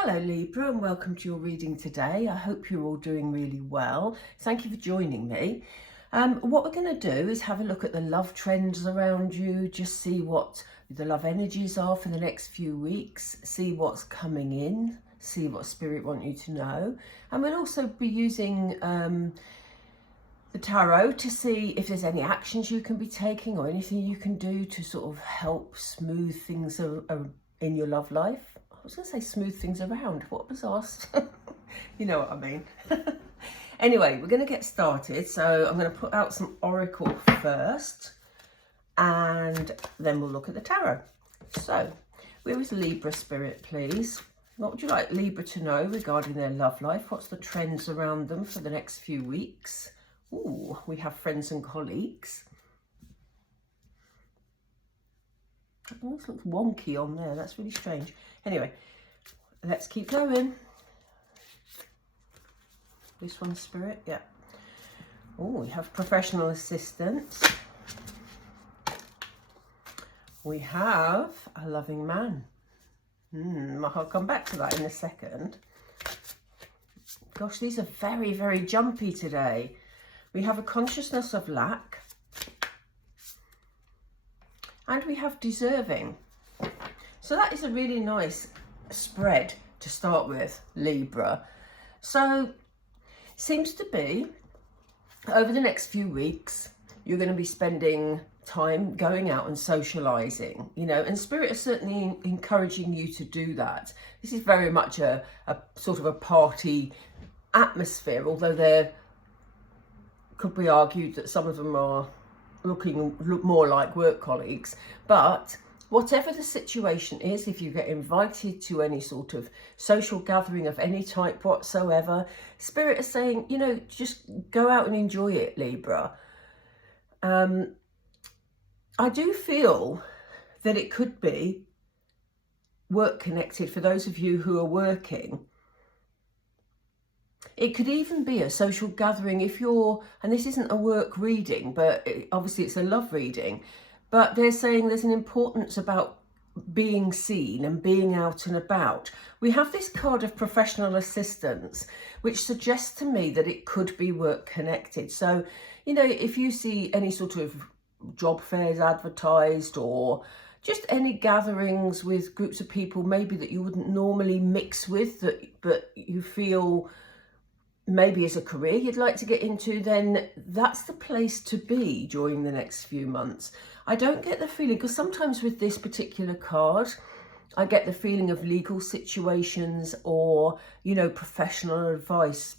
Hello Libra, and welcome to your reading today. I hope you're all doing really well. Thank you for joining me. What we're going to do is have a look at the love trends around you, just see what the love energies are for the next few weeks, see what's coming in, see what Spirit want you to know. And we'll also be using the tarot to see if there's any actions you can be taking or anything you can do to sort of help smooth things in your love life. I was going to say smooth things around. What was asked? You know what I mean. Anyway, we're going to get started. So I'm going to put out some oracle first and then we'll look at the tarot. So where is Libra Spirit, please? What would you like Libra to know regarding their love life? What's the trends around them for the next few weeks? Ooh, we have friends and colleagues. It almost looks wonky on there. That's really strange. Anyway, let's keep going. This one's Spirit, yeah. Oh, we have professional assistants. We have a loving man. I'll come back to that in a second. Gosh, these are very, very jumpy today. We have a consciousness of lack. And we have deserving. So that is a really nice spread to start with, Libra. So seems to be over the next few weeks, you're going to be spending time going out and socializing, you know, and Spirit is certainly encouraging you to do that. This is very much a sort of a party atmosphere, although there could be argued that some of them are look more like work colleagues. But whatever the situation is, if you get invited to any sort of social gathering of any type whatsoever, Spirit is saying, you know, just go out and enjoy it, Libra. I do feel that it could be work connected for those of you who are working. It could even be a social gathering if you're, and this isn't a work reading, but obviously it's a love reading, but they're saying there's an importance about being seen and being out and about. We have this card of professional assistance, which suggests to me that it could be work connected. So, you know, if you see any sort of job fairs advertised or just any gatherings with groups of people maybe that you wouldn't normally mix with, but you feel maybe as a career you'd like to get into, then that's the place to be during the next few months. I don't get the feeling, because sometimes with this particular card, I get the feeling of legal situations or, you know, professional advice,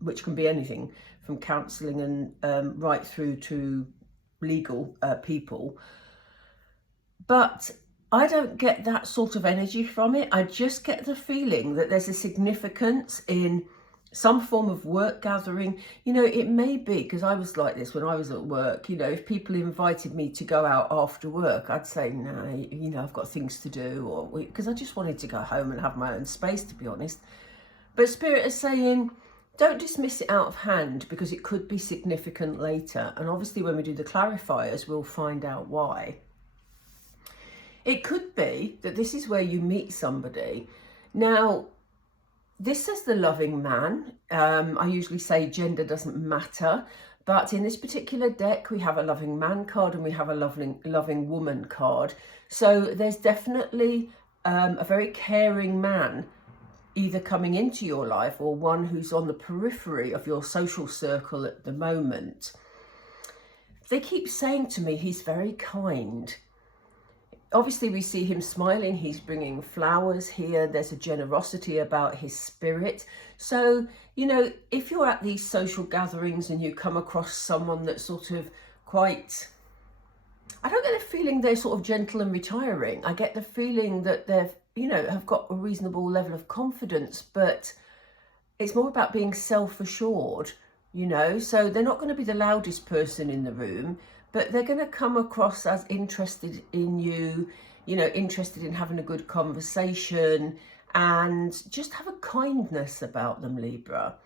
which can be anything from counselling and right through to legal people. But I don't get that sort of energy from it. I just get the feeling that there's a significance in some form of work gathering. You know, it may be, because I was like this when I was at work, you know, if people invited me to go out after work, I'd say, no, you know, I've got things to do, or because I just wanted to go home and have my own space, to be honest. But Spirit is saying, don't dismiss it out of hand, because it could be significant later. And obviously when we do the clarifiers, we'll find out why. It could be that this is where you meet somebody. Now, this says the loving man. I usually say gender doesn't matter, but in this particular deck, we have a loving man card and we have a loving woman card. So there's definitely a very caring man either coming into your life or one who's on the periphery of your social circle at the moment. They keep saying to me, he's very kind. Obviously, we see him smiling. He's bringing flowers here. There's a generosity about his spirit. So, you know, if you're at these social gatherings and you come across someone that's sort of quite, I don't get the feeling they're sort of gentle and retiring. I get the feeling that they've, you know, have got a reasonable level of confidence, but it's more about being self-assured, you know. So they're not going to be the loudest person in the room, but they're going to come across as interested in you, you know, interested in having a good conversation and just have a kindness about them, Libra.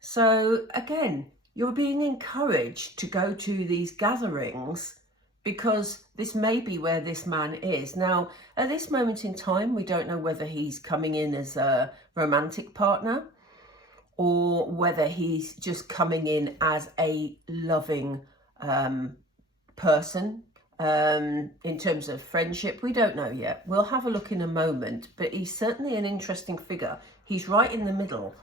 So again, you're being encouraged to go to these gatherings because this may be where this man is. Now, at this moment in time, we don't know whether he's coming in as a romantic partner or whether he's just coming in as a loving person. In terms of friendship, we don't know yet. We'll have a look in a moment, but he's certainly an interesting figure. He's right in the middle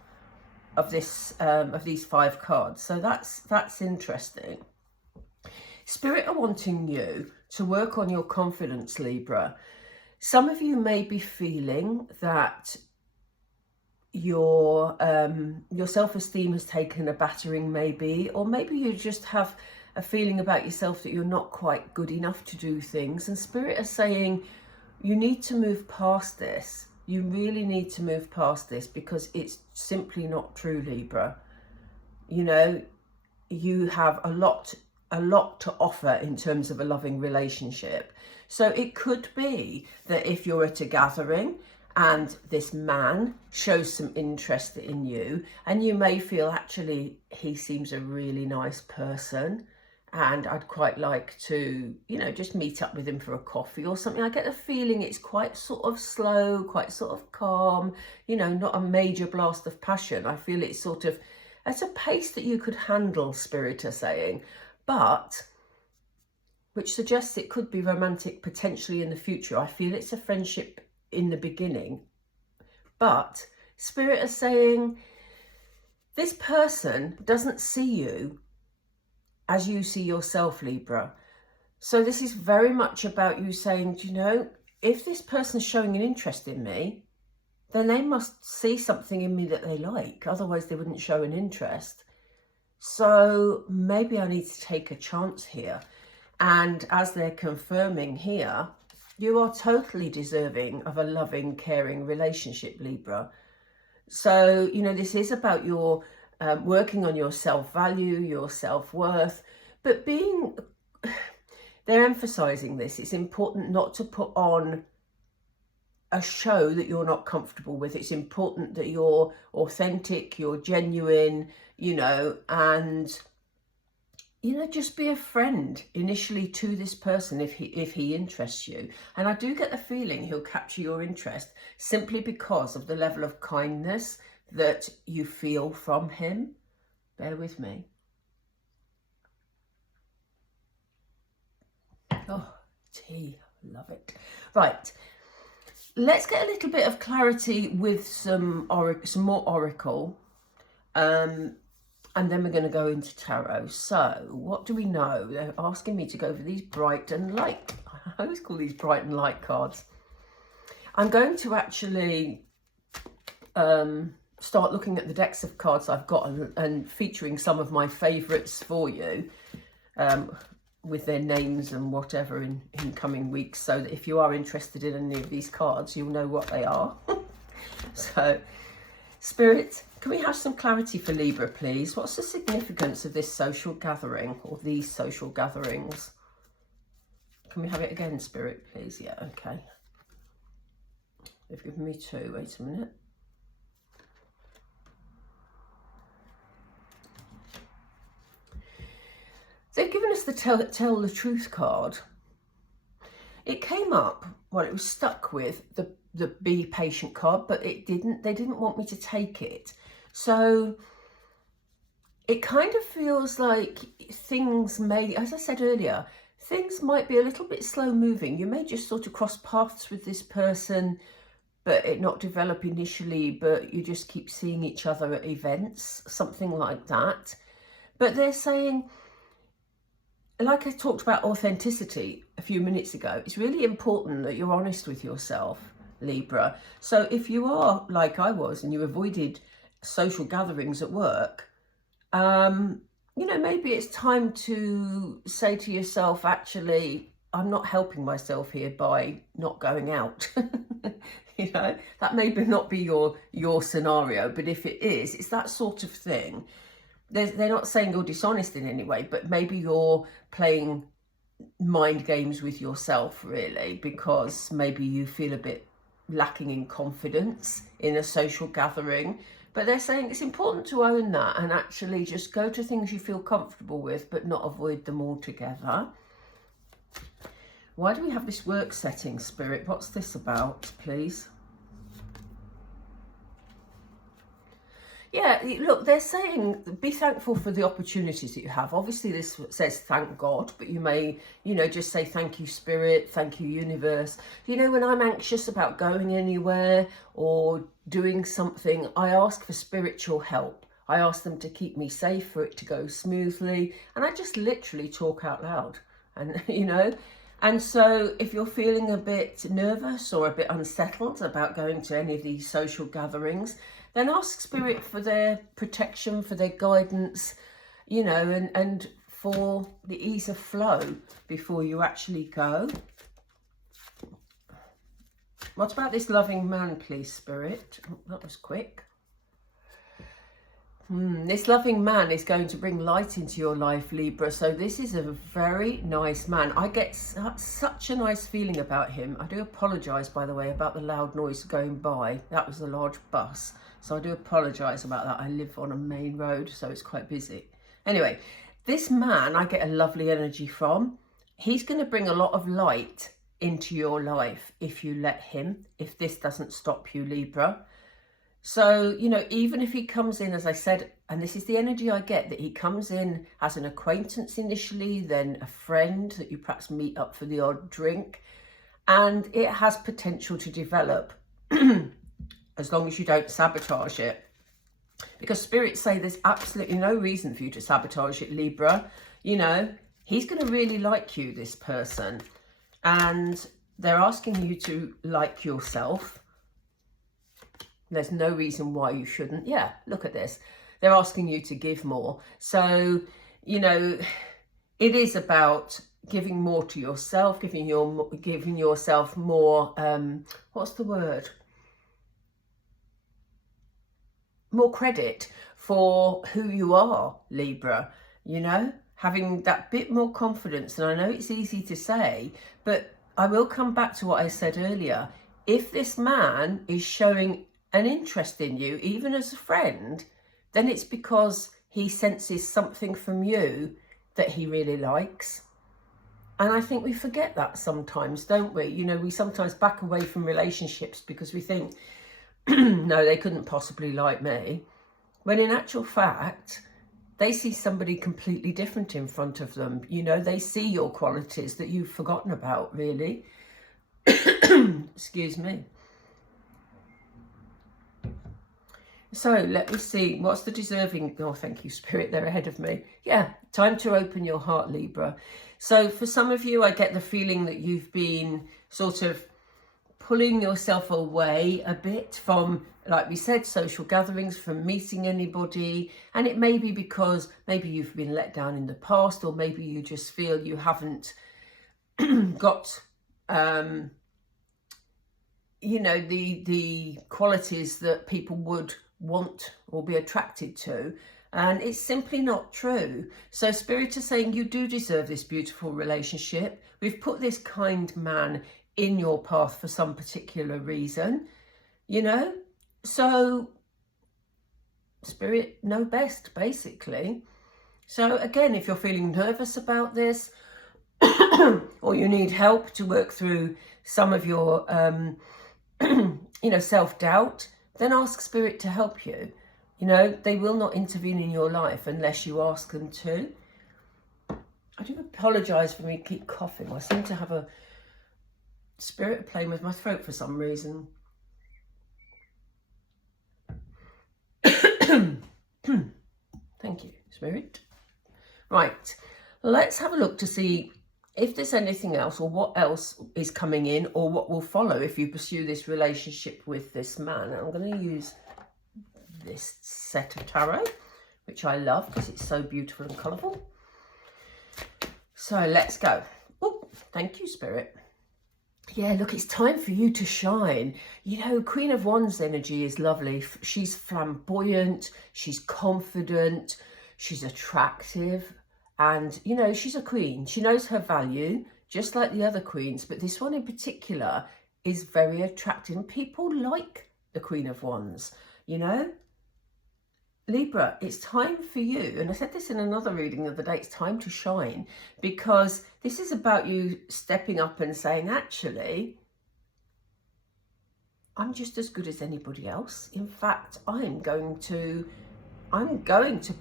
of this of these 5 cards, so that's interesting. Spirit are wanting you to work on your confidence, Libra. Some of you may be feeling that your self-esteem has taken a battering, maybe, or maybe you just have a feeling about yourself that you're not quite good enough to do things, and Spirit are saying you need to move past this. You really need to move past this, because it's simply not true, Libra. You know, you have a lot to offer in terms of a loving relationship. So it could be that if you're at a gathering and this man shows some interest in you, and you may feel, actually, he seems a really nice person, and I'd quite like to, you know, just meet up with him for a coffee or something. I get the feeling it's quite sort of slow, quite sort of calm, you know, not a major blast of passion. I feel it's sort of at a pace that you could handle, Spirit are saying, but which suggests it could be romantic potentially in the future. I feel it's a friendship in the beginning, but Spirit are saying this person doesn't see you as you see yourself, Libra. So this is very much about you saying, you know, if this person's showing an interest in me, then they must see something in me that they like. Otherwise, they wouldn't show an interest. So maybe I need to take a chance here. And as they're confirming here, you are totally deserving of a loving, caring relationship, Libra. So, you know, this is about your working on your self-value, your self-worth, but they're emphasizing this. It's important not to put on a show that you're not comfortable with. It's important that you're authentic, you're genuine, you know, and, you know, just be a friend initially to this person if he interests you. And I do get the feeling he'll capture your interest simply because of the level of kindness that you feel from him. Bear with me. Oh, tea, love it. Right, let's get a little bit of clarity with some more oracle, and then we're going to go into tarot. So what do we know? They're asking me to go over these bright and light. I always call these bright and light cards. I'm going to actually start looking at the decks of cards I've got and featuring some of my favourites for you, with their names and whatever in coming weeks, so that if you are interested in any of these cards, you'll know what they are. So, Spirit, can we have some clarity for Libra, please? What's the significance of this social gathering, or these social gatherings? Can we have it again, Spirit, please? Yeah, okay. They've given me 2. Wait a minute. They've given us the tell the truth card. It came up, well, it was stuck with the be patient card, but they didn't want me to take it. So it kind of feels like things may, as I said earlier, things might be a little bit slow moving. You may just sort of cross paths with this person, but it not develop initially, but you just keep seeing each other at events, something like that. But they're saying, like I talked about authenticity a few minutes ago, it's really important that you're honest with yourself, Libra. So if you are like I was and you avoided social gatherings at work, you know, maybe it's time to say to yourself, actually, I'm not helping myself here by not going out. You know, that may not be your scenario, but if it is, it's that sort of thing. They're not saying you're dishonest in any way, but maybe you're playing mind games with yourself, really, because maybe you feel a bit lacking in confidence in a social gathering. But they're saying it's important to own that and actually just go to things you feel comfortable with, but not avoid them altogether. Why do we have this work setting, Spirit? What's this about, please? Yeah, look, they're saying be thankful for the opportunities that you have. Obviously, this says thank God, but you may, just say thank you, Spirit, thank you, universe. When I'm anxious about going anywhere or doing something, I ask for spiritual help. I ask them to keep me safe, for it to go smoothly. And I just literally talk out loud. And, And so if you're feeling a bit nervous or a bit unsettled about going to any of these social gatherings, then ask Spirit for their protection, for their guidance, and for the ease of flow before you actually go. What about this loving man, please, Spirit? Oh, that was quick. This loving man is going to bring light into your life, Libra. So this is a very nice man. I get such a nice feeling about him. I do apologise, by the way, about the loud noise going by. That was a large bus. So I do apologise about that. I live on a main road, so it's quite busy. Anyway, this man I get a lovely energy from. He's going to bring a lot of light into your life if you let him, if this doesn't stop you, Libra. So, even if he comes in, as I said, and this is the energy I get, that he comes in as an acquaintance initially, then a friend that you perhaps meet up for the odd drink, and it has potential to develop as long as you don't sabotage it. Because spirits say there's absolutely no reason for you to sabotage it, Libra. He's going to really like you, this person, and they're asking you to like yourself. There's no reason why you shouldn't. Yeah, look at this. They're asking you to give more. So, it is about giving more to yourself, giving yourself more, what's the word? More credit for who you are, Libra, having that bit more confidence. And I know it's easy to say, but I will come back to what I said earlier. If this man is showing an interest in you, even as a friend, then it's because he senses something from you that he really likes. And I think we forget that sometimes, don't we? We sometimes back away from relationships because we think, no, they couldn't possibly like me. When in actual fact, they see somebody completely different in front of them. They see your qualities that you've forgotten about, really. Excuse me. So let me see, what's the deserving? Oh, thank you, Spirit, they're ahead of me. Yeah, time to open your heart, Libra. So for some of you, I get the feeling that you've been sort of pulling yourself away a bit from, like we said, social gatherings, from meeting anybody. And it may be because maybe you've been let down in the past, or maybe you just feel you haven't got the qualities that people would want or be attracted to, and it's simply not true. So Spirit is saying you do deserve this beautiful relationship. We've put this kind man in your path for some particular reason, so Spirit know best, basically. So again, if you're feeling nervous about this or you need help to work through some of your self-doubt, then ask Spirit to help you. They will not intervene in your life unless you ask them to. I do apologise for me keep coughing. I seem to have a spirit playing with my throat for some reason. Thank you, Spirit. Right, let's have a look to see if there's anything else, or what else is coming in, or what will follow if you pursue this relationship with this man. I'm going to use this set of tarot, which I love because it's so beautiful and colourful. So let's go. Oh, thank you, Spirit. Yeah, look, it's time for you to shine. Queen of Wands energy is lovely. She's flamboyant, she's confident, she's attractive. And, she's a queen. She knows her value, just like the other queens. But this one in particular is very attractive. People like the Queen of Wands, Libra, it's time for you, and I said this in another reading the other day, it's time to shine, because this is about you stepping up and saying, actually, I'm just as good as anybody else. In fact, I'm going to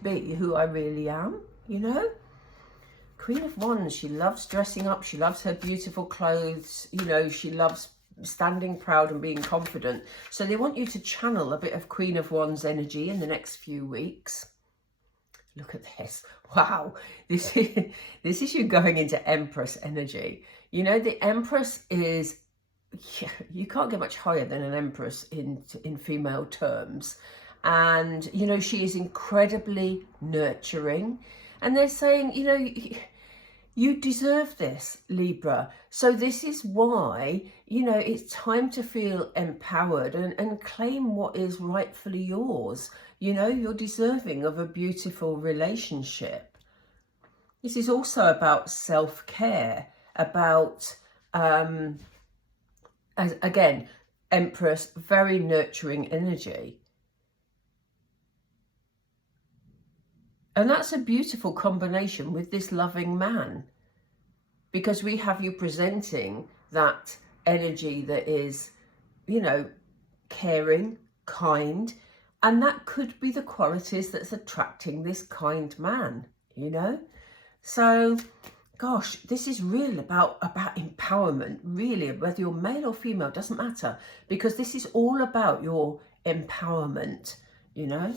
be who I really am, you know? Queen of Wands, she loves dressing up, she loves her beautiful clothes, you know, she loves standing proud and being confident. So they want you to channel a bit of Queen of Wands energy in the next few weeks. Look at this. Wow. This is you going into Empress energy. You know, the Empress is, yeah, you can't get much higher than an Empress in female terms. And, you know, she is incredibly nurturing. And they're saying, you know, you deserve this, Libra. So this is why, you know, it's time to feel empowered and claim what is rightfully yours. You know, you're deserving of a beautiful relationship. This is also about self-care, about, again, Empress, very nurturing energy. And that's a beautiful combination with this loving man, because we have you presenting that energy that is, you know, caring, kind, and that could be the qualities that's attracting this kind man, you know? So, gosh, this is really about empowerment, really, whether you're male or female, doesn't matter, because this is all about your empowerment, you know?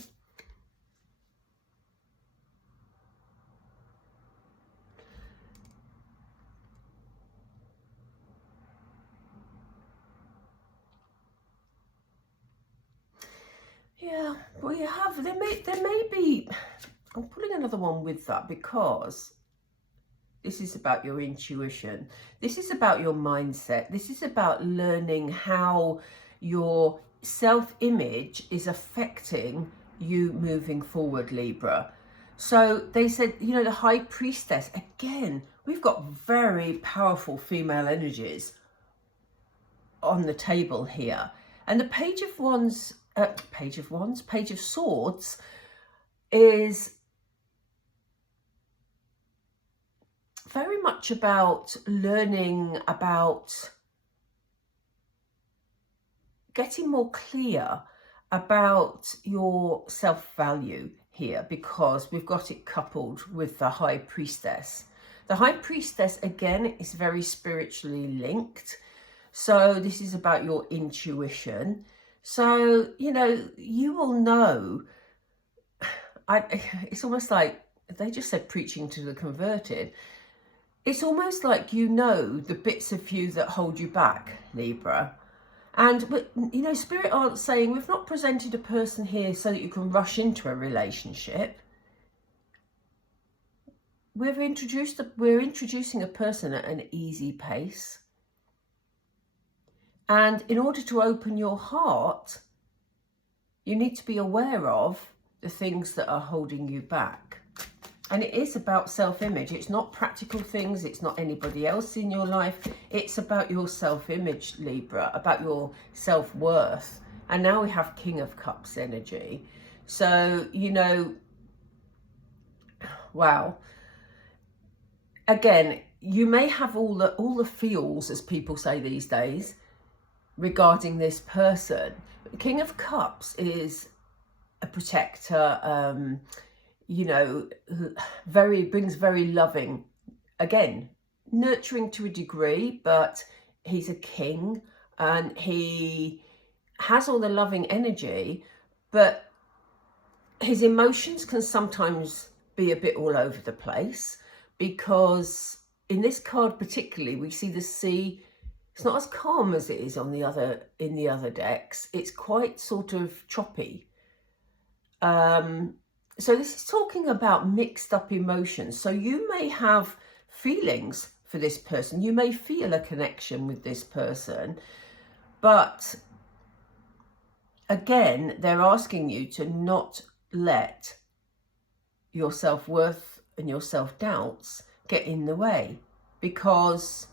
Yeah, well, you have. There may be. I'm pulling another one with that because this is about your intuition. This is about your mindset. This is about learning how your self-image is affecting you moving forward, Libra. So they said, you know, the High Priestess, again, we've got very powerful female energies on the table here. And the Page of Swords is very much about learning about getting more clear about your self-value here, because we've got it coupled with the High Priestess. The High Priestess, again, is very spiritually linked. So this is about your intuition. So, you know, you will know. It's almost like, they just said preaching to the converted. It's almost like you know the bits of you that hold you back, Libra. But you know, Spirit aren't saying, we've not presented a person here so that you can rush into a relationship. We're introducing a person at an easy pace. And in order to open your heart, you need to be aware of the things that are holding you back. And it is about self-image. It's not practical things. It's not anybody else in your life. It's about your self-image, Libra, about your self-worth. And now we have King of Cups energy. So, you know, wow. Again, you may have all the feels, as people say these days, regarding this person. King of Cups is a protector, you know, brings very loving, again, nurturing to a degree, but he's a king and he has all the loving energy, but his emotions can sometimes be a bit all over the place, because in this card particularly, we see the sea. It's not as calm as it is in the other decks. It's quite sort of choppy. So this is talking about mixed up emotions. So you may have feelings for this person. You may feel a connection with this person. But again, they're asking you to not let your self-worth and your self-doubts get in the way, because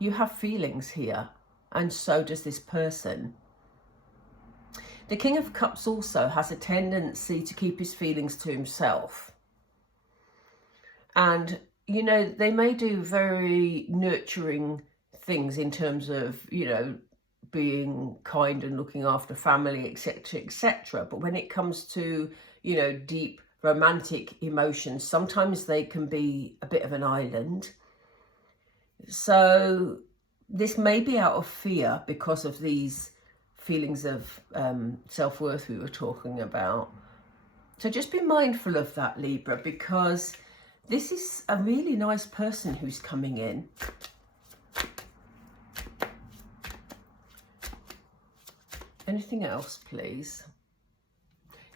you have feelings here, and so does this person. The King of Cups also has a tendency to keep his feelings to himself. And, you know, they may do very nurturing things in terms of, you know, being kind and looking after family, etc., etc. But when it comes to, you know, deep romantic emotions, sometimes they can be a bit of an island. So this may be out of fear because of these feelings of self-worth we were talking about. So just be mindful of that, Libra, because this is a really nice person who's coming in. Anything else, please?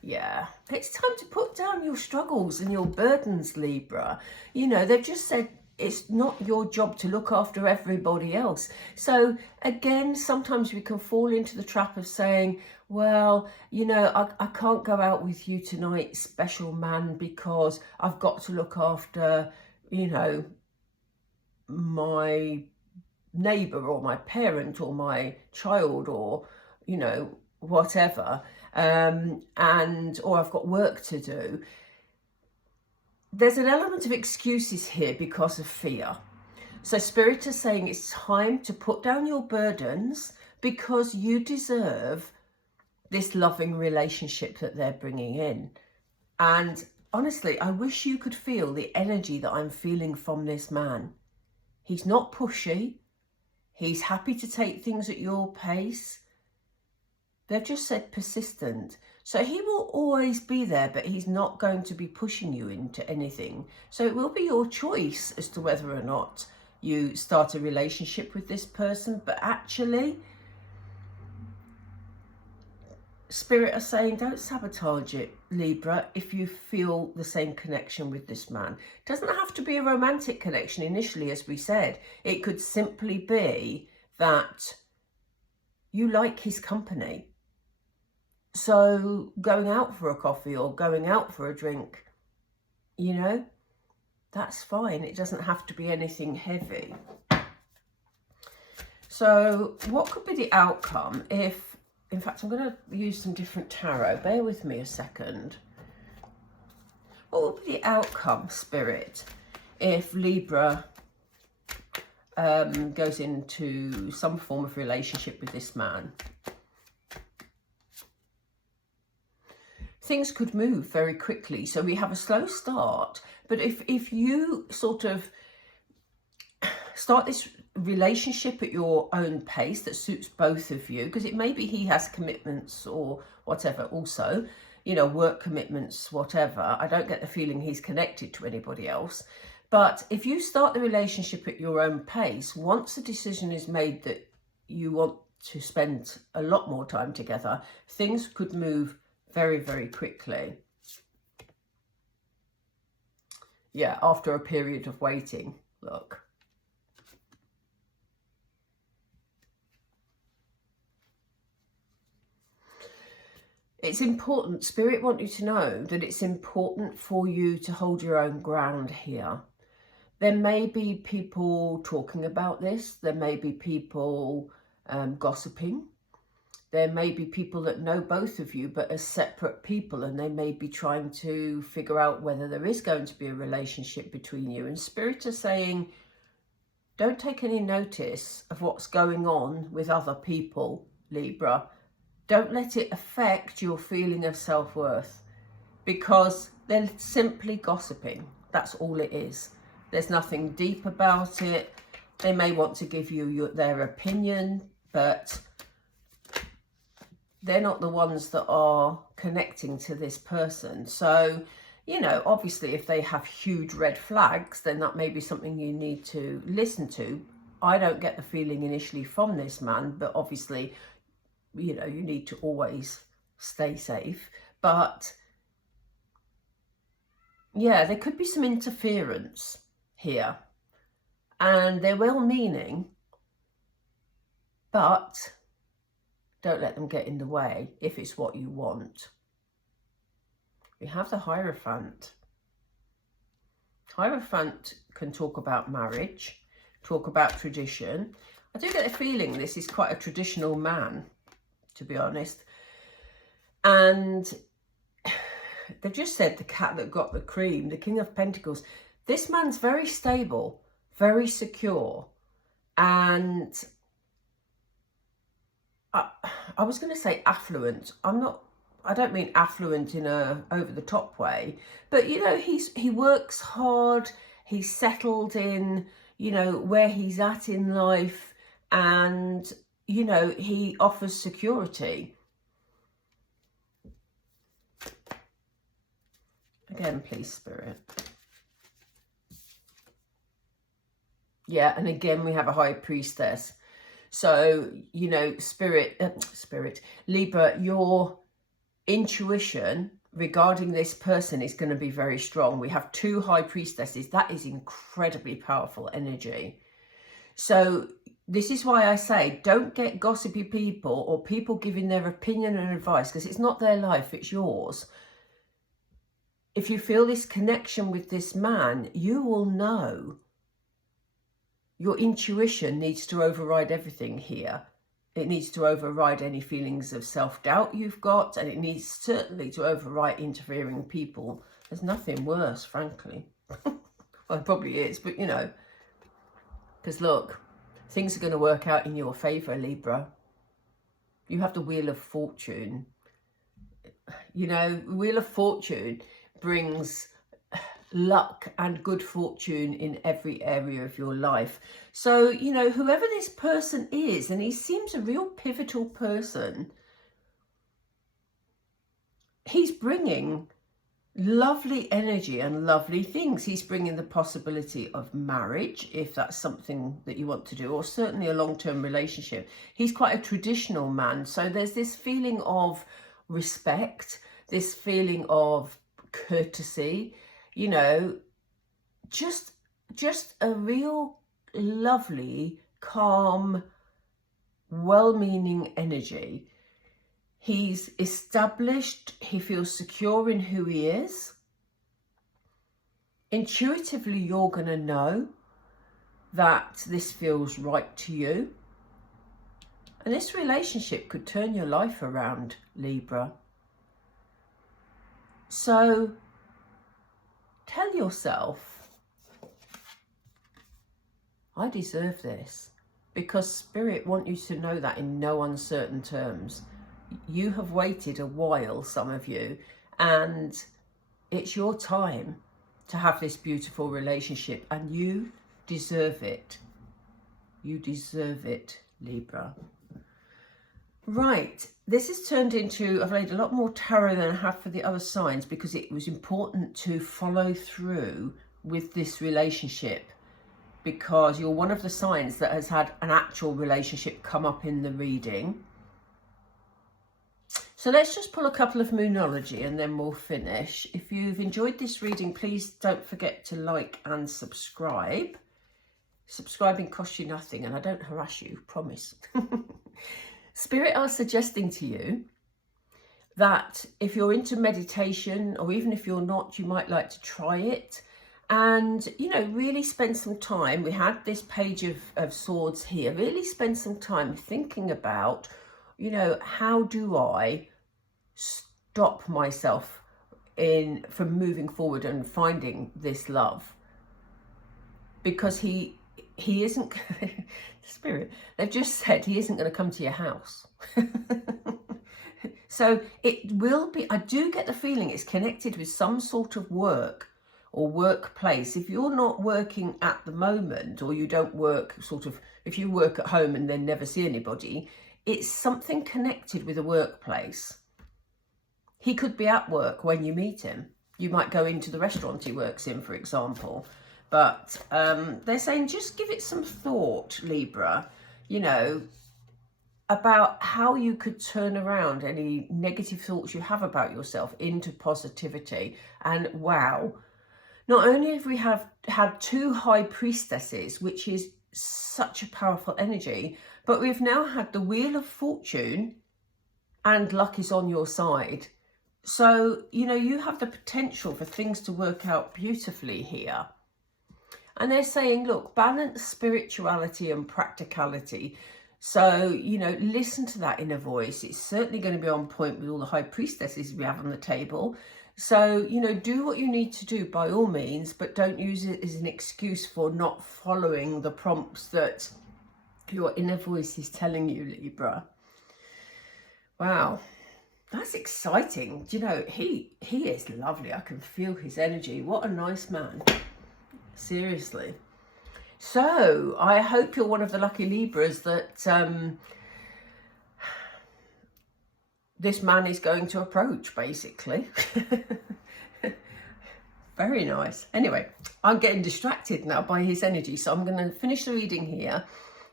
Yeah, it's time to put down your struggles and your burdens, Libra. You know, they've just said it's not your job to look after everybody else. So again, sometimes we can fall into the trap of saying, well, you know, I can't go out with you tonight, special man, because I've got to look after, you know, my neighbour or my parent or my child or, you know, whatever, or I've got work to do. There's an element of excuses here because of fear. So Spirit is saying it's time to put down your burdens because you deserve this loving relationship that they're bringing in. And honestly, I wish you could feel the energy that I'm feeling from this man. He's not pushy. He's happy to take things at your pace. They've just said persistent. So he will always be there, but he's not going to be pushing you into anything. So it will be your choice as to whether or not you start a relationship with this person. But actually, Spirit are saying don't sabotage it, Libra, if you feel the same connection with this man. It doesn't have to be a romantic connection initially, as we said. It could simply be that you like his company. So going out for a coffee or going out for a drink, you know, that's fine. It doesn't have to be anything heavy. So what could be the outcome if, in fact, I'm going to use some different tarot. Bear with me a second. What would be the outcome, Spirit, if Libra goes into some form of relationship with this man? Things could move very quickly. So we have a slow start, but if you sort of start this relationship at your own pace that suits both of you, because it may be he has commitments or whatever also, you know, work commitments, whatever. I don't get the feeling he's connected to anybody else. But if you start the relationship at your own pace, once a decision is made that you want to spend a lot more time together, things could move very, very quickly. Yeah, after a period of waiting, look. It's important, Spirit want you to know that it's important for you to hold your own ground here. There may be people talking about this. There may be people gossiping. There may be people that know both of you, but as separate people, and they may be trying to figure out whether there is going to be a relationship between you. And Spirit are saying, don't take any notice of what's going on with other people, Libra. Don't let it affect your feeling of self-worth, because they're simply gossiping. That's all it is. There's nothing deep about it. They may want to give you their opinion, but they're not the ones that are connecting to this person. So, you know, obviously if they have huge red flags, then that may be something you need to listen to. I don't get the feeling initially from this man, but obviously, you know, you need to always stay safe. But yeah, there could be some interference here, and they're well-meaning, but don't let them get in the way if it's what you want. We have the Hierophant. Hierophant can talk about marriage, talk about tradition. I do get a feeling this is quite a traditional man, to be honest. And they've just said the cat that got the cream, the King of Pentacles. This man's very stable, very secure. And I was going to say affluent. I don't mean affluent in a over the top way, but you know, he works hard, he's settled in, you know, where he's at in life, and you know, he offers security. Again, please, Spirit. Yeah, and again, we have a High Priestess. So, you know, Spirit, Libra, your intuition regarding this person is going to be very strong. We have 2 High Priestesses. That is incredibly powerful energy. So this is why I say, don't get gossipy people or people giving their opinion and advice, because it's not their life, it's yours. If you feel this connection with this man, you will know. Your intuition needs to override everything here. It needs to override any feelings of self-doubt you've got, and it needs certainly to override interfering people. There's nothing worse, frankly. Well, it probably is, but you know, because look, things are going to work out in your favour, Libra. You have the Wheel of Fortune. You know, Wheel of Fortune brings luck and good fortune in every area of your life. So, you know, whoever this person is, and he seems a real pivotal person, he's bringing lovely energy and lovely things. He's bringing the possibility of marriage, if that's something that you want to do, or certainly a long-term relationship. He's quite a traditional man, so there's this feeling of respect, this feeling of courtesy, you know, just a real lovely, calm, well-meaning energy. He's established, he feels secure in who he is. Intuitively, you're going to know that this feels right to you. And this relationship could turn your life around, Libra. So tell yourself, I deserve this, because Spirit want you to know that in no uncertain terms. You have waited a while, some of you, and it's your time to have this beautiful relationship, and you deserve it. You deserve it, Libra. Right, this has turned into, I've laid a lot more tarot than I have for the other signs, because it was important to follow through with this relationship, because you're one of the signs that has had an actual relationship come up in the reading. So let's just pull a couple of Moonology and then we'll finish. If you've enjoyed this reading, please don't forget to like and subscribe. Subscribing costs you nothing, and I don't harass you, promise. Spirit are suggesting to you that if you're into meditation, or even if you're not, you might like to try it. And, you know, really spend some time. We had this Page of Swords here. Really spend some time thinking about, you know, how do I stop myself from moving forward and finding this love? Because he isn't, Spirit, they've just said he isn't going to come to your house. So it will be, I do get the feeling it's connected with some sort of work or workplace. If you're not working at the moment, or you don't work if you work at home and then never see anybody, it's something connected with a workplace. He could be at work when you meet him. You might go into the restaurant he works in, for example. But they're saying just give it some thought, Libra, you know, about how you could turn around any negative thoughts you have about yourself into positivity. And wow, not only have we had 2 High Priestesses, which is such a powerful energy, but we've now had the Wheel of Fortune, and luck is on your side. So, you know, you have the potential for things to work out beautifully here. And they're saying, look, balance spirituality and practicality. So, you know, listen to that inner voice. It's certainly going to be on point with all the high priestesses we have on the table. So, you know, do what you need to do by all means, but don't use it as an excuse for not following the prompts that your inner voice is telling you, Libra. Wow, that's exciting. Do you know, he is lovely. I can feel his energy. What a nice man. Seriously. So I hope you're one of the lucky Libras that this man is going to approach, basically. Very nice. Anyway, I'm getting distracted now by his energy, so I'm going to finish the reading here.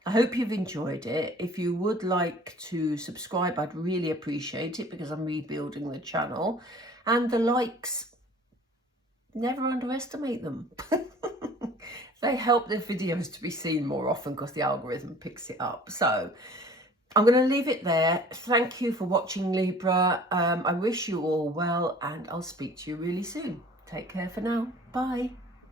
I hope you've enjoyed it. If you would like to subscribe, I'd really appreciate it, because I'm rebuilding the channel. And the likes, never underestimate them. They help the videos to be seen more often because the algorithm picks it up. So I'm going to leave it there. Thank you for watching, Libra. I wish you all well, and I'll speak to you really soon. Take care for now. Bye.